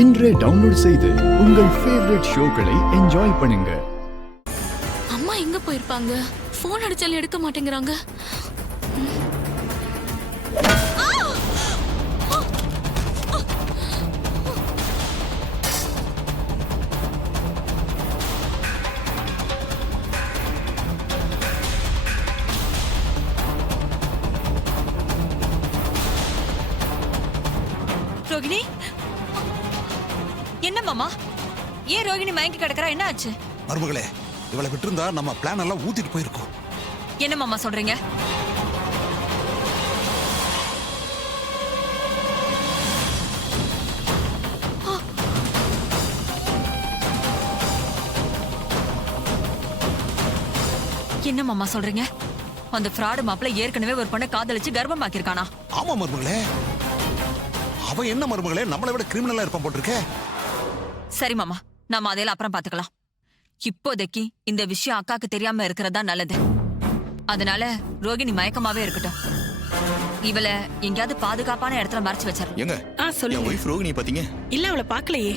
இன்றே டவுன்லோட் செய்து உங்கள் ஃபேவரட் ஷோக்களை என்ஜாய் பண்ணுங்க. அம்மா எங்க போயிருப்பாங்க? போன் அடிச்சாலும் எடுக்க மாட்டேங்கிறாங்க. ரோகிணி, என்ன மாமா? ஏன் ரோகிணி மயங்கி கிடக்குறா? என்ன ஆச்சு? மருமகளே, இவளை விட்டுருந்தா நம்ம பிளான் எல்லாம் ஊத்திட்டு போயிருக்கோம். என்ன மாமா சொல்றீங்க? என்ன மாமா சொல்றீங்க? அந்த ஃப்ராடு மாப்பிள்ள ஏற்கனவே ஒரு பொண்ணை காதலிச்சு கர்ப்பமாக்கிருக்கானா? ஆமா மருமகளே, அவன் என்ன மருமகளே நம்மளை விட கிரிமினலா இருப்பான் போட்டிருக்க. சரி மாமா, நாம அதையெல்லாம் அப்புறம் பாத்துக்கலாம். இப்போதைக்கு இந்த விஷயம் அக்காக்கு தெரியாம இருக்கிறதா நல்லது. அதனால ரோகிணி மயக்கமாவே இருக்கட்டும். இவளை எங்கேயாவது பாதுகாப்பான இடத்துல மறைச்சு வச்சிரு. எங்க சொல்லுங்க. ஒய்ஃப் ரோகிணி பாத்தீங்க? இல்ல அவளை பாக்கலையே.